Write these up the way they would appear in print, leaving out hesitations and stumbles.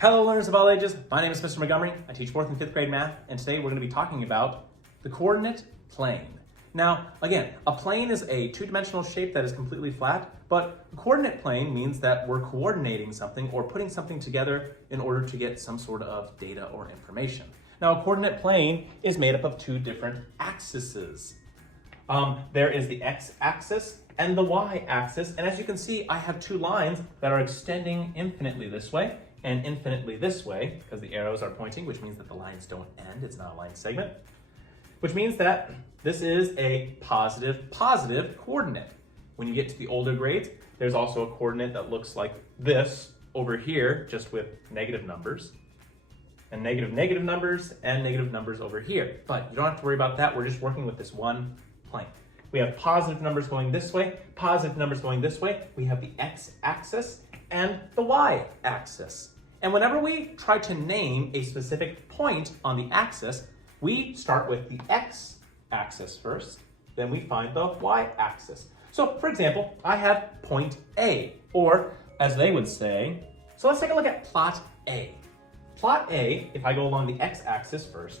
Hello learners of all ages, my name is Mr. Montgomery. I teach 4th and 5th grade math, and today we're going to be talking about the coordinate plane. Now, again, a plane is a two-dimensional shape that is completely flat, but a coordinate plane means that we're coordinating something or putting something together in order to get some sort of data or information. Now, a coordinate plane is made up of two different axes. There is the x-axis and the y-axis, and as you can see, I have two lines that are extending infinitely this way and infinitely this way, because the arrows are pointing, which means that the lines don't end, it's not a line segment, which means that this is a positive coordinate. When you get to the older grades, there's also a coordinate that looks like this over here, just with negative numbers, and negative numbers, and negative numbers over here. But you don't have to worry about that, we're just working with this one plane. We have positive numbers going this way, positive numbers going this way. We have the x-axis and the y-axis. And whenever we try to name a specific point on the axis, we start with the x-axis first, then we find the y-axis. So for example, I had point A, or as they would say, so let's take a look at plot A. Plot A, if I go along the x-axis first,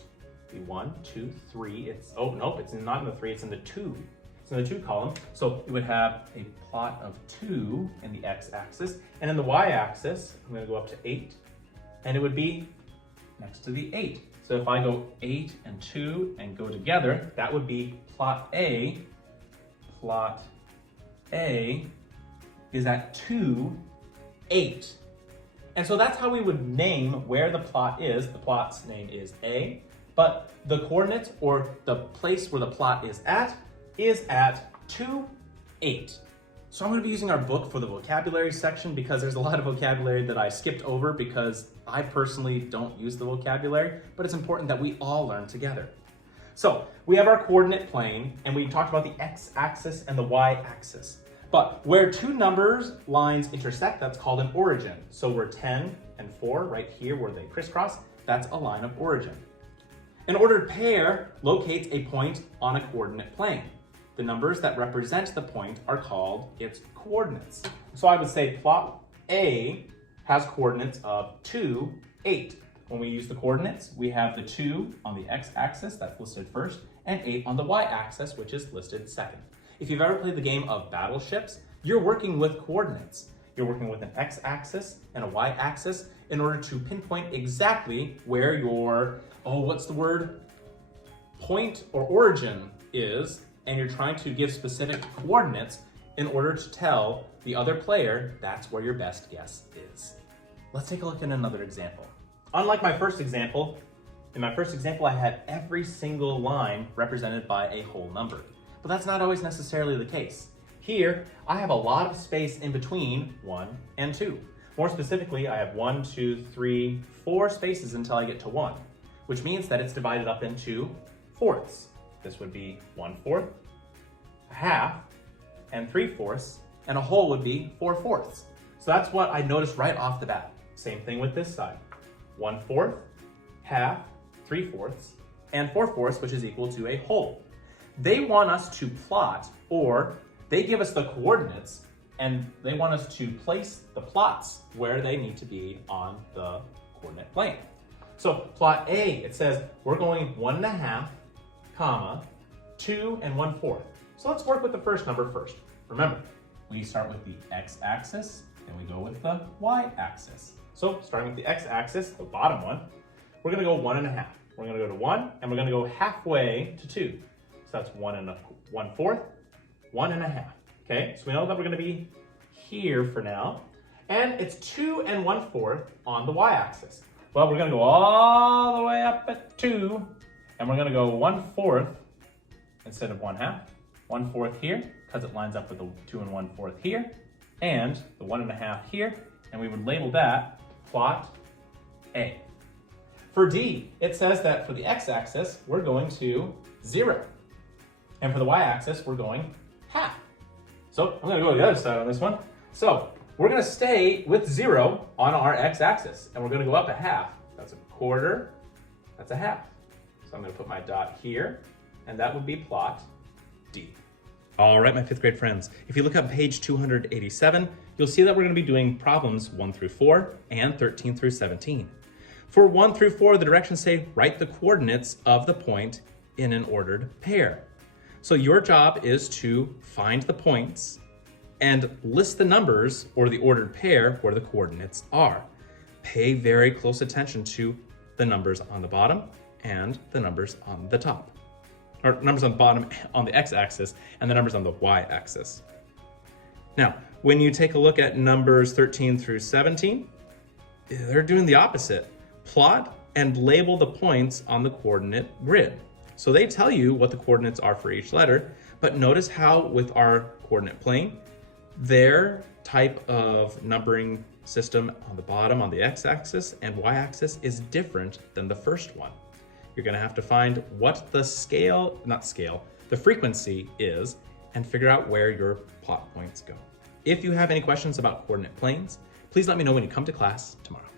be 1, 2, 3, it's not in the 3, it's in the 2. It's in the 2 column, so it would have a plot of 2 in the x-axis, and in the y-axis, I'm going to go up to 8, and it would be next to the 8. So if I go 8 and 2 and go together, that would be plot A. Plot A is at 2, 8. And so that's how we would name where the plot is. The plot's name is A, but the coordinate, or the place where the plot is at 2, 8. So I'm going to be using our book for the vocabulary section because there's a lot of vocabulary that I skipped over because I personally don't use the vocabulary, but it's important that we all learn together. So we have our coordinate plane, and we talked about the x-axis and the y-axis. But where two numbers lines intersect, that's called an origin. So where 10 and 4, right here where they crisscross, that's a line of origin. An ordered pair locates a point on a coordinate plane. The numbers that represent the point are called its coordinates. So I would say plot A has coordinates of 2, 8. When we use the coordinates, we have the 2 on the x-axis, that's listed first, and 8 on the y-axis, which is listed second. If you've ever played the game of battleships, you're working with coordinates. You're working with an x-axis and a y-axis in order to pinpoint exactly where your, point or origin is, and you're trying to give specific coordinates in order to tell the other player that's where your best guess is. Let's take a look at another example. Unlike my first example, in my first example I had every single line represented by a whole number, but that's not always necessarily the case. Here, I have a lot of space in between 1 and 2. More specifically, I have 1, 2, 3, 4 spaces until I get to 1, which means that it's divided up into fourths. This would be 1/4, a half, and 3/4, and a whole would be 4/4. So that's what I noticed right off the bat. Same thing with this side. 1/4, half, 3/4, and 4/4, which is equal to a whole. They want us to plot, or they give us the coordinates, and they want us to place the plots where they need to be on the coordinate plane. So plot A, it says we're going 1.5, comma, 2 and 1/4. So let's work with the first number first. Remember, we start with the x-axis, then we go with the y-axis. So starting with the x-axis, the bottom one, we're gonna go 1.5. We're gonna go to 1, and we're gonna go halfway to 2. So that's 1/4, 1.5. Okay, so we know that we're gonna be here for now, and it's 2 and 1/4 on the y-axis. Well, we're gonna go all the way up at 2, and we're gonna go 1/4 instead of 1/2. 1/4 here, because it lines up with the 2 and 1/4 here, and the 1.5 here, and we would label that plot A. For D, it says that for the x-axis, we're going to 0. And for the y-axis, we're going half. So I'm gonna go to the other side on this one. So we're gonna stay with 0 on our x-axis, and we're gonna go up a half. That's a quarter, that's a half. So I'm gonna put my dot here, and that would be plot D. All right, my fifth grade friends, if you look up page 287, you'll see that we're going to be doing problems 1 through 4 and 13 through 17. For 1 through 4, the directions say write the coordinates of the point in an ordered pair. So your job is to find the points and list the numbers or the ordered pair where the coordinates are. Pay very close attention to the numbers on the bottom and the numbers on the top. Or numbers on the bottom on the x-axis and the numbers on the y-axis. Now, when you take a look at numbers 13 through 17, they're doing the opposite. Plot and label the points on the coordinate grid. So they tell you what the coordinates are for each letter, but notice how with our coordinate plane, their type of numbering system on the bottom on the x-axis and y-axis is different than the first one. You're going to have to find what the the frequency is and figure out where your plot points go. If you have any questions about coordinate planes, please let me know when you come to class tomorrow.